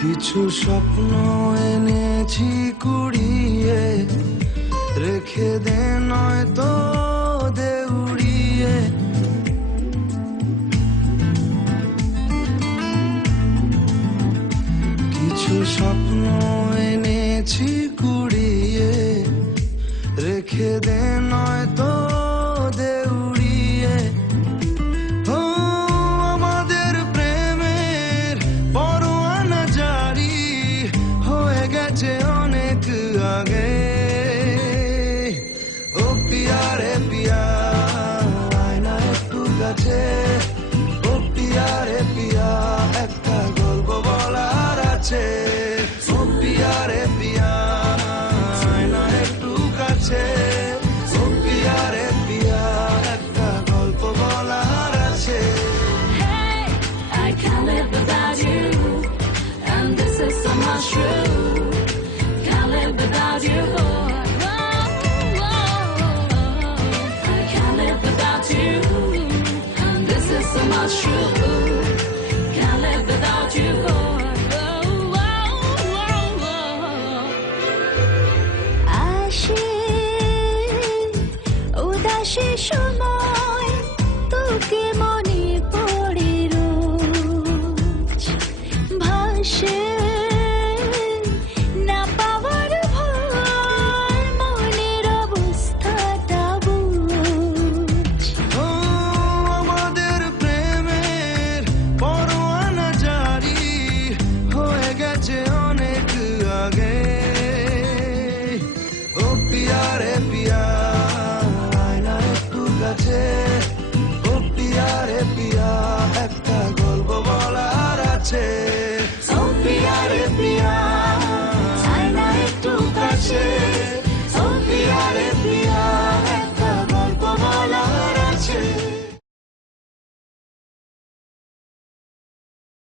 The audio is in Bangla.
কিছু স্বপ্ন এনেছি কুড়িয়ে, রেখে দে নয়তো দে উড়িয়ে। কিছু স্বপ্ন এনেছি কুড়িয়ে, রেখে দে নয়তো দে উড়িয়ে। ও আমাদের প্রেমের পরোয়ানা জারি হয়ে গেছে অনেক আগে। ও পিয়া রে পিয়া, আয়না একটু কাছে। ও পিয়া রে পিয়া, একটা গল্প বলার আছে। ও পিয়া রে পিয়া, আয়না একটু কাছে। ও পিয়া রে পিয়া, একটা গল্প বলার আছে। Hey, I can't live without you, and this is so much true. Can't live without you, boy. Whoa, whoa. I can't live without you, and this is so much true. Can't live without you, boy. Whoa, whoa. Ashiq উদাসী সময় তোকে মনে পড়ে রোজ। ভাসে না পাওয়ার ভয়, মনের অবস্থাটা বুঝ। ও আমাদের প্রেমের পরোয়ানা জারি হয়ে গেছে অনেক আগে। ও পিয়া রে পিয়া, আয়না একটু কাছে। ও পিয়া রে পিয়া, একটা গল্প বলার আছে। ও পিয়া রে পিয়া, আয়না একটু কাছে।